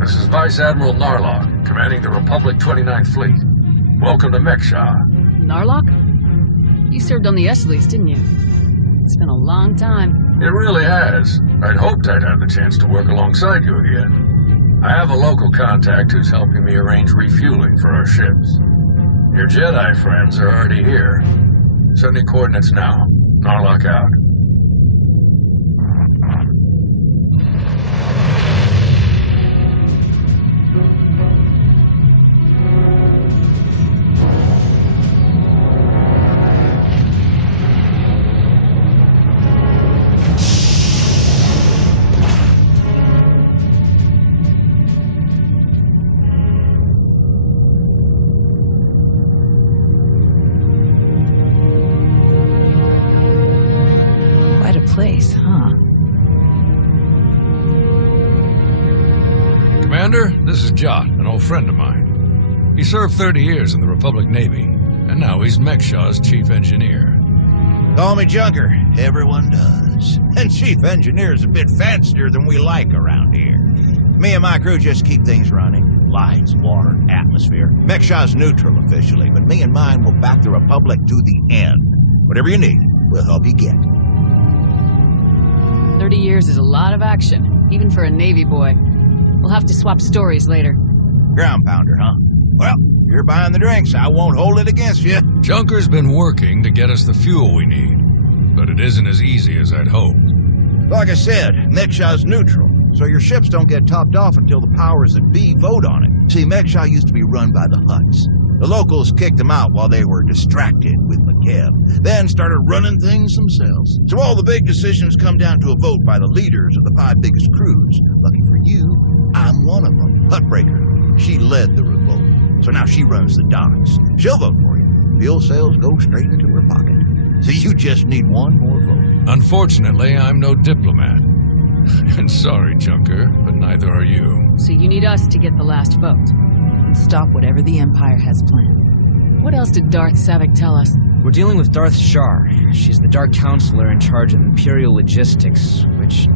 This is Vice Admiral Narlock, commanding the Republic 29th Fleet. Welcome to Mek-Sha. Narlock? You served on the S-Lease, didn't you? It's been a long time. It really has. I'd hoped I'd have the chance to work alongside you again. I have a local contact who's helping me arrange refueling for our ships. Your Jedi friends are already here. Sending coordinates now. Narlock out. Place, huh? Commander, this is Jot, an old friend of mine. He served 30 years in the Republic Navy, and now he's Mek-Sha's chief engineer. Call me Junker. Everyone does. And chief engineer's a bit fancier than we like around here. Me and my crew just keep things running. Lights, water, atmosphere. Mek-Sha's neutral officially, but me and mine will back the Republic to the end. Whatever you need, we'll help you get. 30 years is a lot of action, even for a Navy boy. We'll have to swap stories later. Ground pounder, huh? Well, you're buying the drinks. I won't hold it against you. Junker's been working to get us the fuel we need, but it isn't as easy as I'd hoped. Like I said, Mek-Sha's neutral, so your ships don't get topped off until the powers that be vote on it. See, Mek-Sha used to be run by the Hutts. The locals kicked them out while they were distracted with McKeb, then started running things themselves. So all the big decisions come down to a vote by the leaders of the 5 biggest crews. Lucky for you, I'm one of them. Hutbreaker. She led the revolt, so now she runs the docks. She'll vote for you. Fuel sales go straight into her pocket. So you just need one more vote. Unfortunately, I'm no diplomat. And sorry, Junker, but neither are you. So you need us to get the last vote. And stop whatever the Empire has planned. What else did Darth Savik tell us? We're dealing with Darth Shar. She's the Dark Counselor in charge of Imperial logistics, which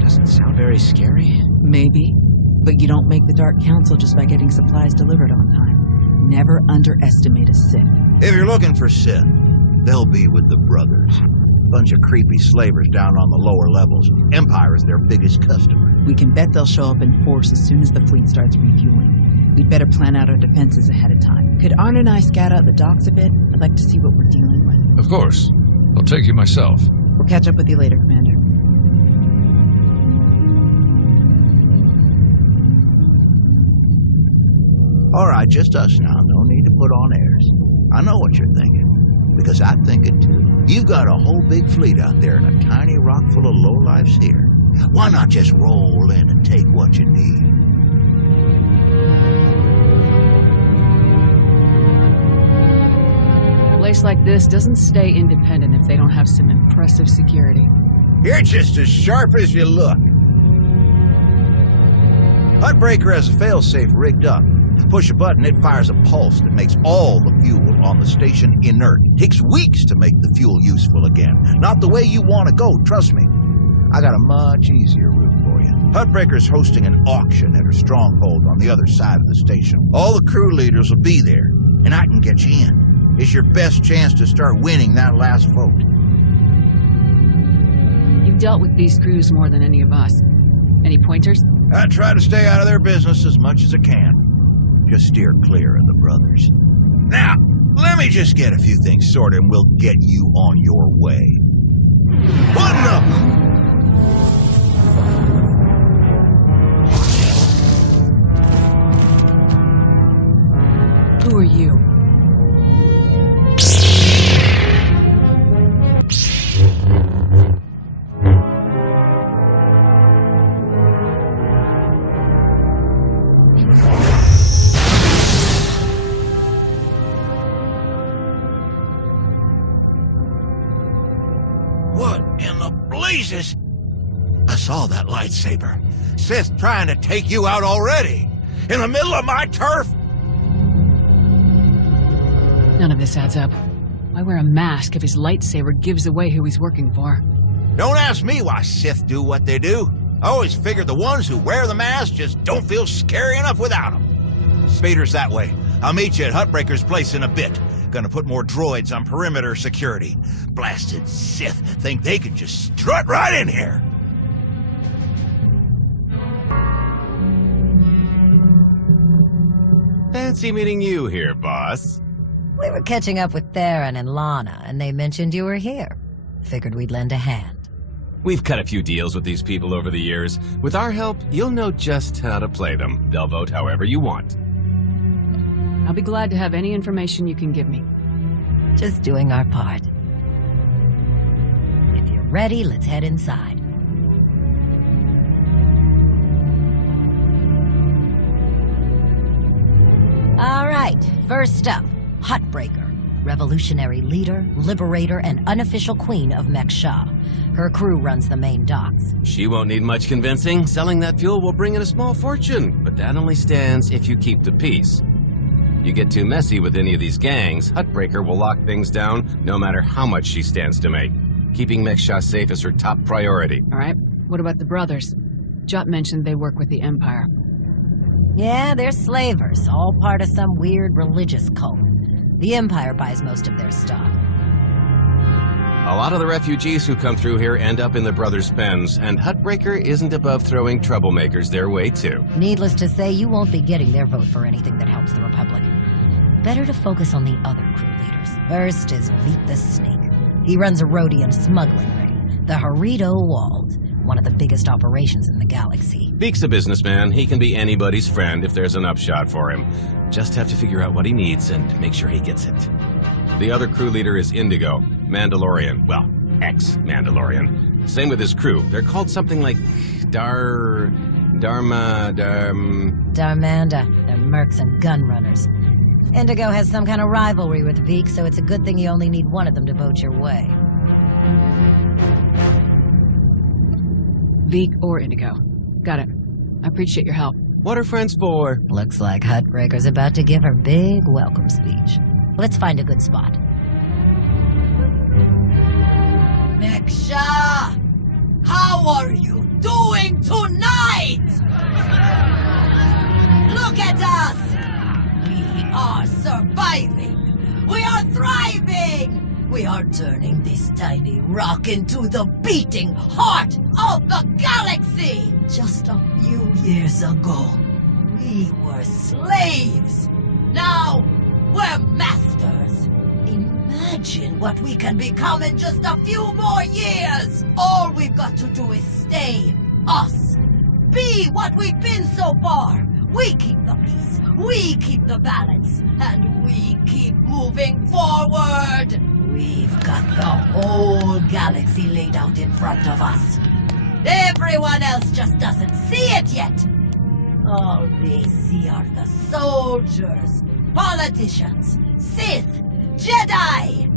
doesn't sound very scary. Maybe, but you don't make the Dark Council just by getting supplies delivered on time. Never underestimate a Sith. If you're looking for Sith, they'll be with the Brothers. Bunch of creepy slavers down on the lower levels. Empire is their biggest customer. We can bet they'll show up in force as soon as the fleet starts refueling. We'd better plan out our defenses ahead of time. Could Arne and I scout out the docks a bit? I'd like to see what we're dealing with. Of course. I'll take you myself. We'll catch up with you later, Commander. All right, just us now. No need to put on airs. I know what you're thinking, because I think it too. You've got a whole big fleet out there and a tiny rock full of lowlifes here. Why not just roll in and take what you need? A place like this doesn't stay independent if they don't have some impressive security. You're just as sharp as you look. Hutbreaker has a failsafe rigged up. Push a button, it fires a pulse that makes all the fuel on the station inert. Takes weeks to make the fuel useful again. Not the way you want to go, trust me. I got a much easier route for you. Hutbreaker's hosting an auction at her stronghold on the other side of the station. All the crew leaders will be there, and I can get you in. It's your best chance to start winning that last vote. You've dealt with these crews more than any of us. Any pointers? I try to stay out of their business as much as I can. Just steer clear of the Brothers. Now, let me just get a few things sorted and we'll get you on your way. Button up! Who are you? What in the blazes? I saw that lightsaber. Sith trying to take you out already. In the middle of my turf? None of this adds up. Why wear a mask if his lightsaber gives away who he's working for? Don't ask me why Sith do what they do. I always figured the ones who wear the mask just don't feel scary enough without them. Spader's that way. I'll meet you at Hutbreaker's place in a bit. Gonna put more droids on perimeter security. Blasted Sith think they can just strut right in here. Fancy meeting you here, boss. We were catching up with Theron and Lana, and they mentioned you were here. Figured we'd lend a hand. We've cut a few deals with these people over the years. With our help, you'll know just how to play them. They'll vote however you want. I'll be glad to have any information you can give me. Just doing our part. If you're ready, let's head inside. All right, first up, Hutbreaker. Revolutionary leader, liberator, and unofficial queen of Mek-Sha. Her crew runs the main docks. She won't need much convincing. Selling that fuel will bring in a small fortune, but that only stands if you keep the peace. You get too messy with any of these gangs, Hutbreaker will lock things down no matter how much she stands to make. Keeping Mek-Sha safe is her top priority. All right, what about the brothers? Jot mentioned they work with the Empire. Yeah, they're slavers, all part of some weird religious cult. The Empire buys most of their stuff. A lot of the refugees who come through here end up in the brothers' pens, and Hutbreaker isn't above throwing troublemakers their way too. Needless to say, you won't be getting their vote for anything that helps the Republic. Better to focus on the other crew leaders. First is Veek the Snake. He runs a Rhodian smuggling ring, the Harrido Wald, one of the biggest operations in the galaxy. Veek's a businessman. He can be anybody's friend if there's an upshot for him. Just have to figure out what he needs and make sure he gets it. The other crew leader is Indigo, Mandalorian. Well, ex-Mandalorian. Same with his crew. They're called something like Darmanda. They're mercs and gun runners. Indigo has some kind of rivalry with Veek, so it's a good thing you only need one of them to vote your way. Veek or Indigo. Got it. I appreciate your help. What are friends for? Looks like Hutbreaker's about to give her big welcome speech. Let's find a good spot. Mek-Sha! How are you doing tonight? Look at us! We are surviving! We are thriving! We are turning this tiny rock into the beating heart of the galaxy! Just a few years ago, we were slaves. Now, we're masters. Imagine what we can become in just a few more years. All we've got to do is stay us. Be what we've been so far. We keep the peace, we keep the balance, and we keep moving forward. We've got the whole galaxy laid out in front of us. Everyone else just doesn't see it yet. All they see are the soldiers, politicians, Sith, Jedi.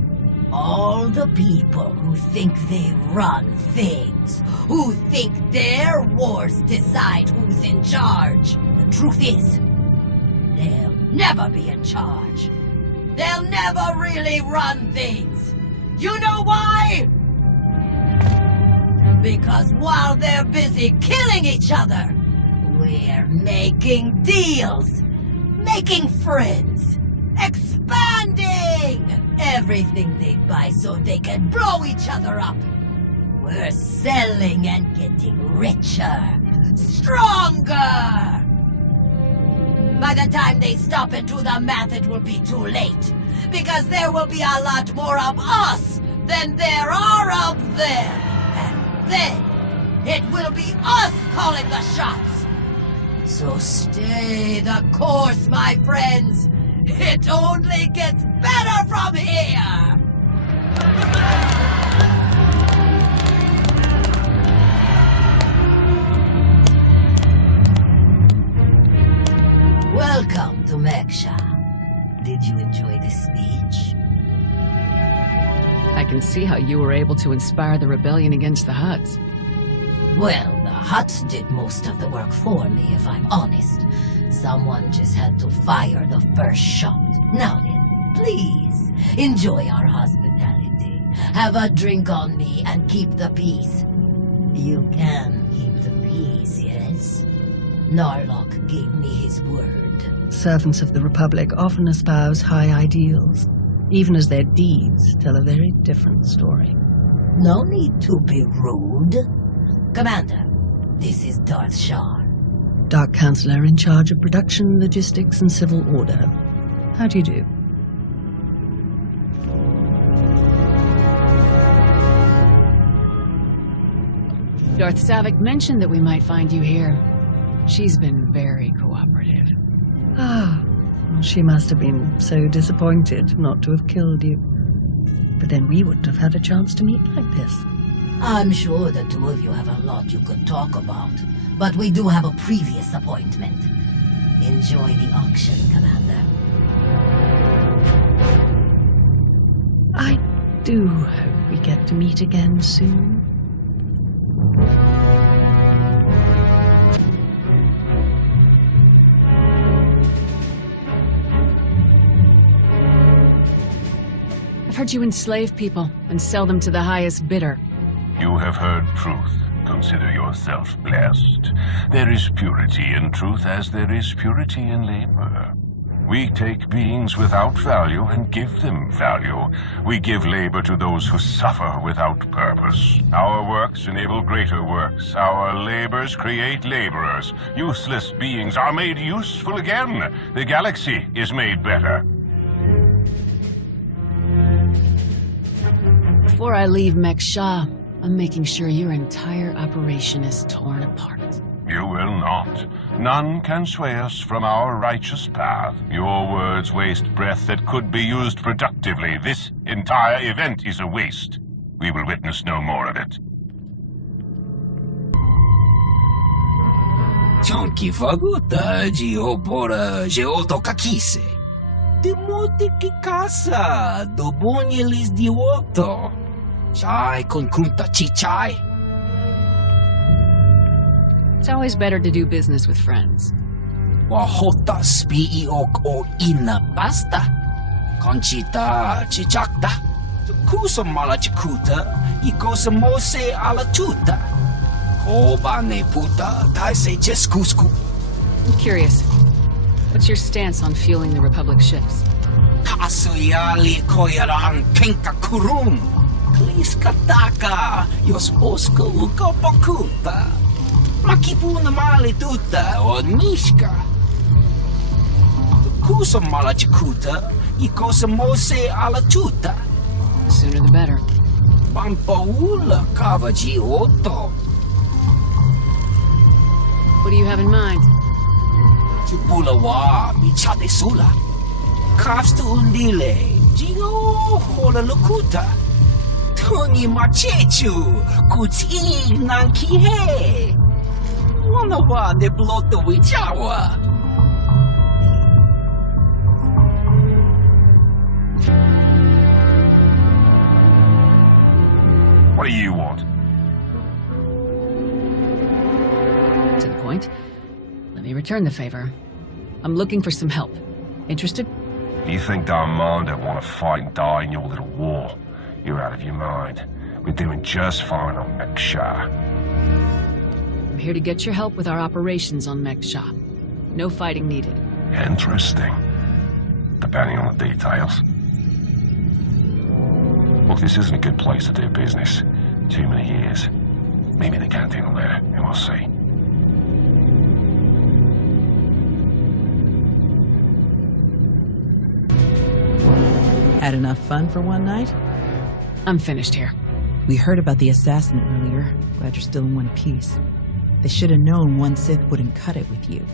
All the people who think they run things, who think their wars decide who's in charge. The truth is, they'll never be in charge. They'll never really run things. You know why? Because while they're busy killing each other, we're making deals, making friends, expanding everything they buy so they can blow each other up. We're selling and getting richer, stronger. By the time they stop and do the math, it will be too late. Because there will be a lot more of us than there are of them. And then, it will be us calling the shots. So stay the course, my friends. It only gets better from here. Welcome to Mek-Sha. Did you enjoy this speech? I can see how you were able to inspire the rebellion against the Hutts. Well, the Hutts did most of the work for me, if I'm honest. Someone just had to fire the first shot. Now then, please, enjoy our hospitality. Have a drink on me and keep the peace. You can keep the peace. Narlock gave me his word. Servants of the Republic often espouse high ideals, even as their deeds tell a very different story. No need to be rude. Commander, this is Darth Shar. Dark Counselor in charge of production, logistics, and civil order. How do you do? Darth Savik mentioned that we might find you here. She's been very cooperative. Ah, well, she must have been so disappointed not to have killed you. But then we wouldn't have had a chance to meet like this. I'm sure the two of you have a lot you could talk about, but we do have a previous appointment. Enjoy the auction, Commander. I do hope we get to meet again soon. I've heard you enslave people and sell them to the highest bidder. You have heard truth. Consider yourself blessed. There is purity in truth as there is purity in labor. We take beings without value and give them value. We give labor to those who suffer without purpose. Our works enable greater works. Our labors create laborers. Useless beings are made useful again. The galaxy is made better. Before I leave Mek-Sha, I'm making sure your entire operation is torn apart. You will not. None can sway us from our righteous path. Your words waste breath that could be used productively. This entire event is a waste. We will witness no more of it. Chonky faguta geopora geotokakise. Demote que casa do bonyelis di woto. Chai con kunta chichai. It's always better to do business with friends. Wahota spi o ina basta. Conchita chichakta. Kusa mala chikuta. Ikosa mose ala chuta. Kobane puta taise jeskusku. I'm curious. What's your stance on fueling the Republic ships? Kasuyali koyaran penka kurun. Kliskataka yos oska ukapakuta. Makipuna mali tuta o nishka. Kusa mala chikuta. Ikosa mose ala chuta. Sooner the better. Pampaula kavaji oto. What do you have in mind? Chupulawa michade sula. Kafsta undile. Jio hola lukuta. Tony machechu. Kuti nankihe. Wanawa de bloto wichawa. What do you want? To the point. Let me return the favor. I'm looking for some help. Interested? You think Darmanda want to fight and die in your little war? You're out of your mind. We're doing just fine on Mek-Sha. I'm here to get your help with our operations on Mek-Sha. No fighting needed. Interesting. Depending on the details. Look, this isn't a good place to do business. Too many years. Maybe the canteen will let it, and we'll see. Had enough fun for one night? I'm finished here. We heard about the assassin earlier. Glad you're still in one piece. They should have known one Sith wouldn't cut it with you.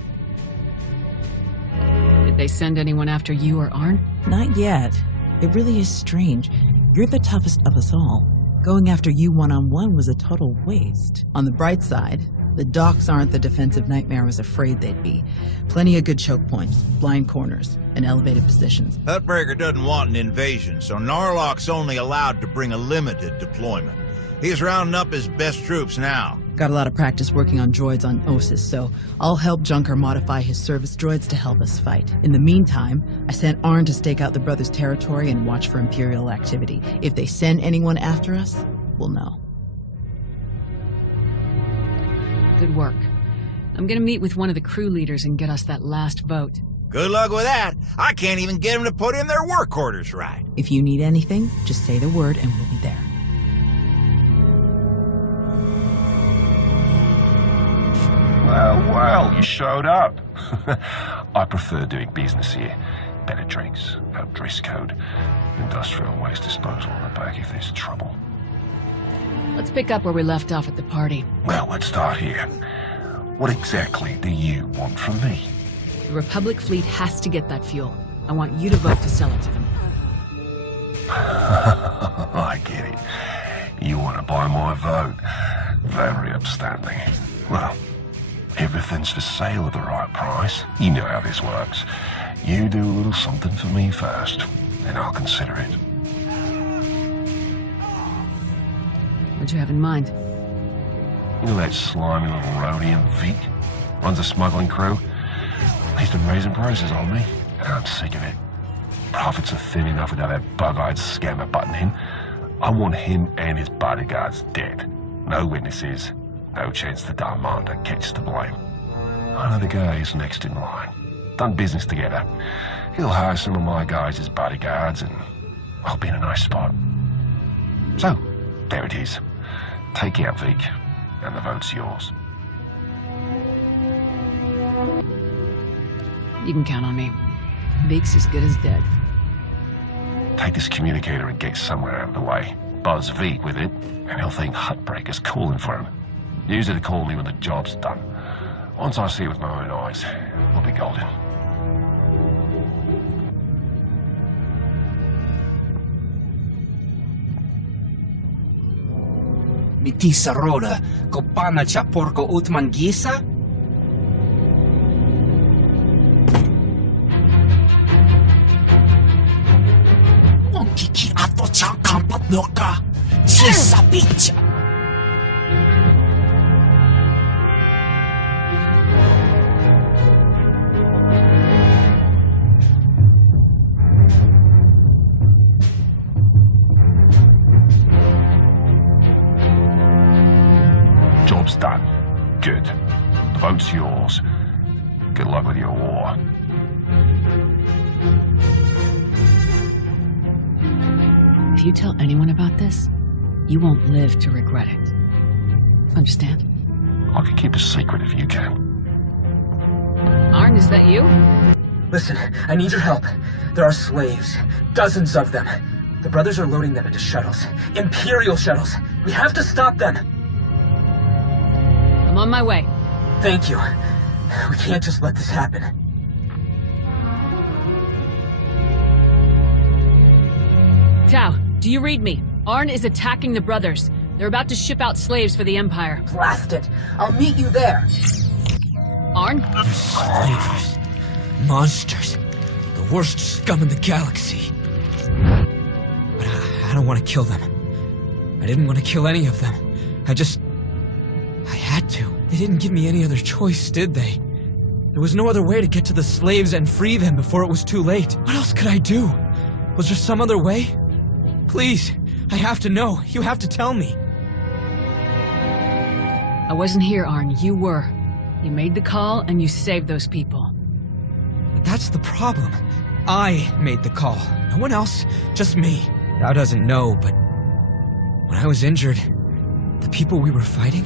Did they send anyone after you or Arne? Not yet. It really is strange. You're the toughest of us all. Going after you one-on-one was a total waste. On the bright side, the docks aren't the defensive nightmare I was afraid they'd be. Plenty of good choke points, blind corners, and elevated positions. Hutbreaker doesn't want an invasion, so Narlock's only allowed to bring a limited deployment. He's rounding up his best troops now. Got a lot of practice working on droids on Ossus, so I'll help Junker modify his service droids to help us fight. In the meantime, I sent Arne to stake out the Brothers' territory and watch for Imperial activity. If they send anyone after us, we'll know. Good work. I'm gonna meet with one of the crew leaders and get us that last vote. Good luck with that. I can't even get them to put in their work orders right. If you need anything, just say the word and we'll be there. Well, you showed up. I prefer doing business here. Better drinks, no dress code, industrial waste disposal on the back if there's trouble. Let's pick up where we left off at the party. Well, let's start here. What exactly do you want from me? The Republic fleet has to get that fuel. I want you to vote to sell it to them. I get it. You want to buy my vote. Very upstanding. Well, everything's for sale at the right price. You know how this works. You do a little something for me first, and I'll consider it. What'd you have in mind? You know that slimy little roadie Vic? Runs a smuggling crew? He's been raising prices on me, and I'm sick of it. Profits are thin enough without that bug-eyed scammer butting in. I want him and his bodyguards dead. No witnesses, no chance the Darmander gets to blame. I know the guy is next in line. Done business together. He'll hire some of my guys as bodyguards, and I'll be in a nice spot. So, there it is. Take out Vic, and the vote's yours. You can count on me. Vic's as good as dead. Take this communicator and get somewhere out of the way. Buzz Vic with it, and he'll think Hutbreaker's calling for him. Use it to call me when the job's done. Once I see it with my own eyes, we'll be golden. Mitisa roda, kopana cha porco utman gisa? Kiki ato cha kampat loka, chisa bicha. Job's done. Good. The vote's yours. Good luck with your war. If you tell anyone about this, you won't live to regret it. Understand? I can keep a secret if you can. Arne, is that you? Listen, I need your help. There are slaves. Dozens of them. The brothers are loading them into shuttles. Imperial shuttles. We have to stop them. I'm on my way. Thank you. We can't just let this happen. Tau, do you read me? Arne is attacking the brothers. They're about to ship out slaves for the Empire. Blast it. I'll meet you there. Arne? Slaves. Monsters. The worst scum in the galaxy. But I don't want to kill them. I didn't want to kill any of them. I had to. They didn't give me any other choice, did they? There was no other way to get to the slaves and free them before it was too late. What else could I do? Was there some other way? Please, I have to know. You have to tell me. I wasn't here, Arne. You were. You made the call and you saved those people. But that's the problem. I made the call. No one else, just me. Thou doesn't know, but when I was injured, the people we were fighting,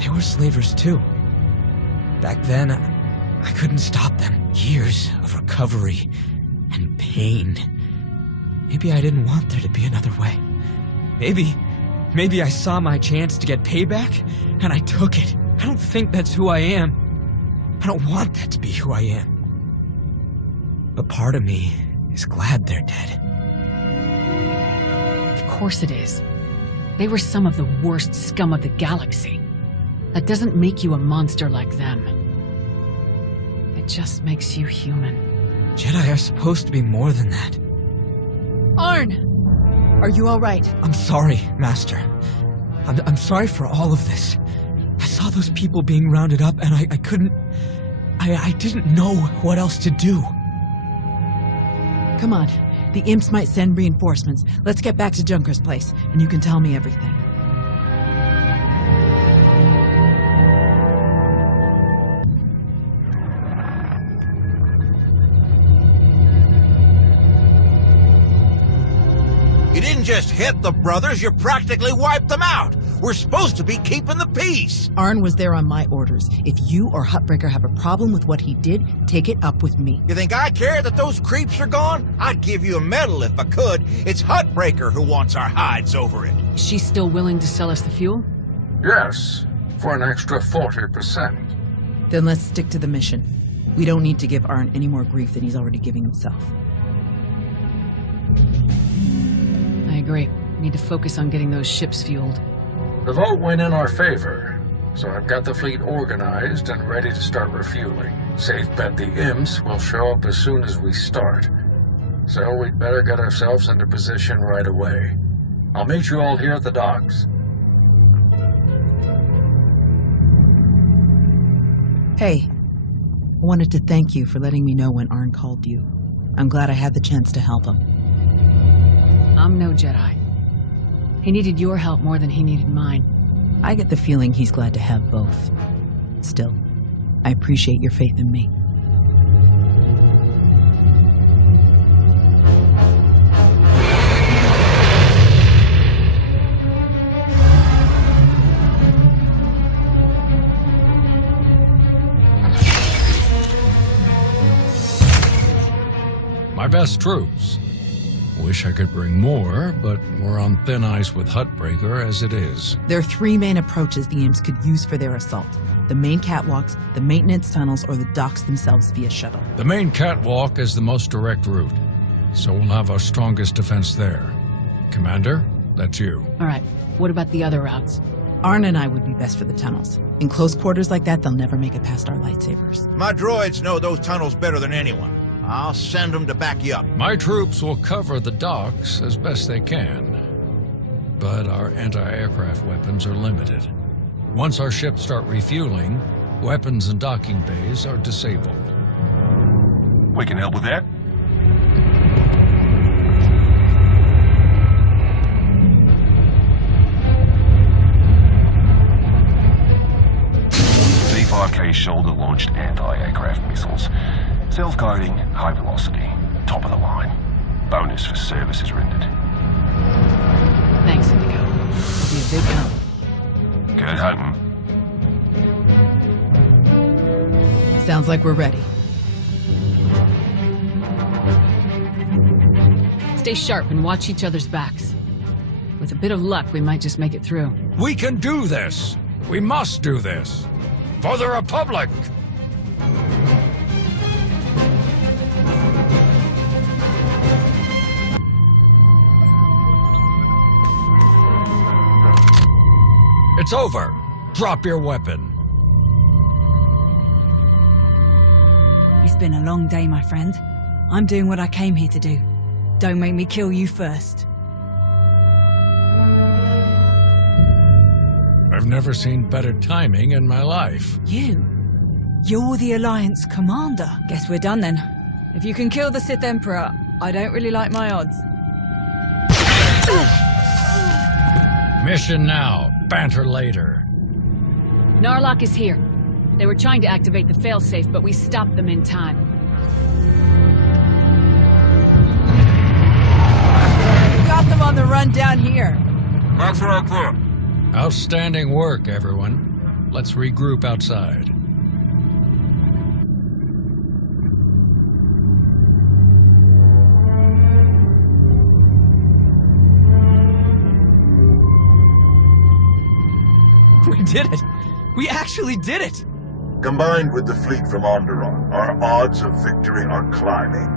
they were slavers too. Back then, I couldn't stop them. Years of recovery and pain. Maybe I didn't want there to be another way. Maybe I saw my chance to get payback, and I took it. I don't think that's who I am. I don't want that to be who I am. But part of me is glad they're dead. Of course it is. They were some of the worst scum of the galaxy. That doesn't make you a monster like them. It just makes you human. Jedi are supposed to be more than that. Arne! Are you all right? I'm sorry, Master. I'm sorry for all of this. I saw those people being rounded up, and I couldn't... I didn't know what else to do. Come on. The imps might send reinforcements. Let's get back to Junker's place, and you can tell me everything. just hit the brothers, you practically wiped them out. We're supposed to be keeping the peace. Arne was there on my orders. If you or Hutbreaker have a problem with what he did, take it up with me. You think I care that those creeps are gone? I'd give you a medal if I could. It's Hutbreaker who wants our hides over it. Is she still willing to sell us the fuel? Yes, for an extra 40%. Then let's stick to the mission. We don't need to give Arne any more grief than he's already giving himself. I agree. We need to focus on getting those ships fueled. The vote went in our favor, so I've got the fleet organized and ready to start refueling. Safe bet the imps will show up as soon as we start. So we'd better get ourselves into position right away. I'll meet you all here at the docks. Hey, I wanted to thank you for letting me know when Arne called you. I'm glad I had the chance to help him. I'm no Jedi. He needed your help more than he needed mine. I get the feeling he's glad to have both. Still, I appreciate your faith in me. My best troops. Wish I could bring more, but we're on thin ice with Hutbreaker as it is. There are three main approaches the imps could use for their assault. The main catwalks, the maintenance tunnels, or the docks themselves via shuttle. The main catwalk is the most direct route, so we'll have our strongest defense there. Commander, that's you. All right, what about the other routes? Arne and I would be best for the tunnels. In close quarters like that, they'll never make it past our lightsabers. My droids know those tunnels better than anyone. I'll send them to back you up. My troops will cover the docks as best they can, but our anti-aircraft weapons are limited. Once our ships start refueling, weapons and docking bays are disabled. We can help with that. C5K shoulder-launched anti-aircraft missiles. Self-guiding, high velocity, top of the line. Bonus for services rendered. Thanks, Indigo. It'll be a big help. Good hunting. Sounds like we're ready. Stay sharp and watch each other's backs. With a bit of luck, we might just make it through. We can do this! We must do this! For the Republic! It's over. Drop your weapon. It's been a long day, my friend. I'm doing what I came here to do. Don't make me kill you first. I've never seen better timing in my life. You're the Alliance commander. Guess we're done then. If you can kill the Sith Emperor, I don't really like my odds. Mission now. Banter later. Narlock is here. They were trying to activate the failsafe, but we stopped them in time. You got them on the run down here. That's right there. Outstanding work, everyone. Let's regroup outside. We did it! We actually did it! Combined with the fleet from Onderon, our odds of victory are climbing.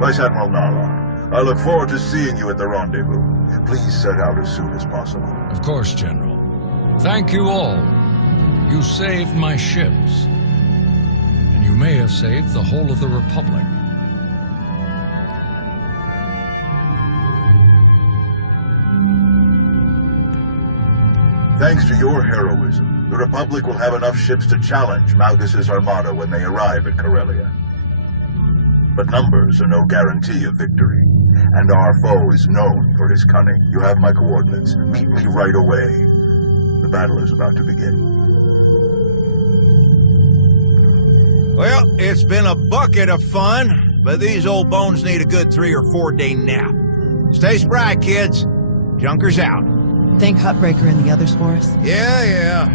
Vice Admiral Narlock, I look forward to seeing you at the rendezvous. Please set out as soon as possible. Of course, General. Thank you all. You saved my ships. And you may have saved the whole of the Republic. Thanks to your heroism, the Republic will have enough ships to challenge Malgus' armada when they arrive at Corellia. But numbers are no guarantee of victory, and our foe is known for his cunning. You have my coordinates. Meet me right away. The battle is about to begin. Well, it's been a bucket of fun, but these old bones need a good 3 or 4 day nap. Stay spry, kids. Junker's out. Thank Hutbreaker and the others for us? Yeah.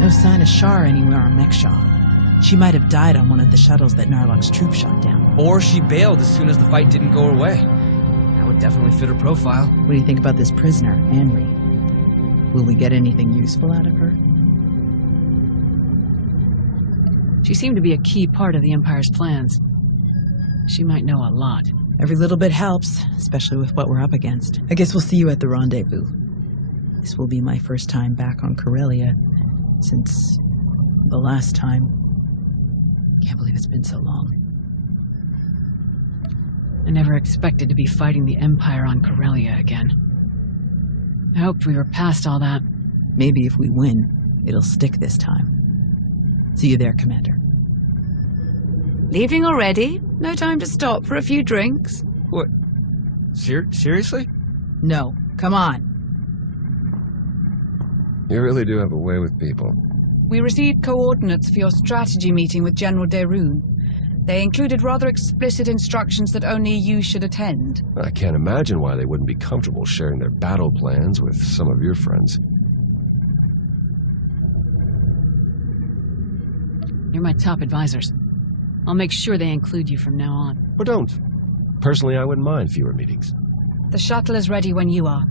No sign of Shar anywhere on Mek-Sha. She might have died on one of the shuttles that Narlock's troop shot down. Or she bailed as soon as the fight didn't go her way. That would definitely fit her profile. What do you think about this prisoner, Henry? Will we get anything useful out of her? She seemed to be a key part of the Empire's plans. She might know a lot. Every little bit helps, especially with what we're up against. I guess we'll see you at the rendezvous. This will be my first time back on Corellia since the last time. Can't believe it's been so long. I never expected to be fighting the Empire on Corellia again. I hoped we were past all that. Maybe if we win, it'll stick this time. See you there, Commander. Leaving already? No time to stop for a few drinks? What? Seriously? No. Come on. You really do have a way with people. We received coordinates for your strategy meeting with General Derune. They included rather explicit instructions that only you should attend. I can't imagine why they wouldn't be comfortable sharing their battle plans with some of your friends. You're my top advisors. I'll make sure they include you from now on. Or don't. Personally, I wouldn't mind fewer meetings. The shuttle is ready when you are.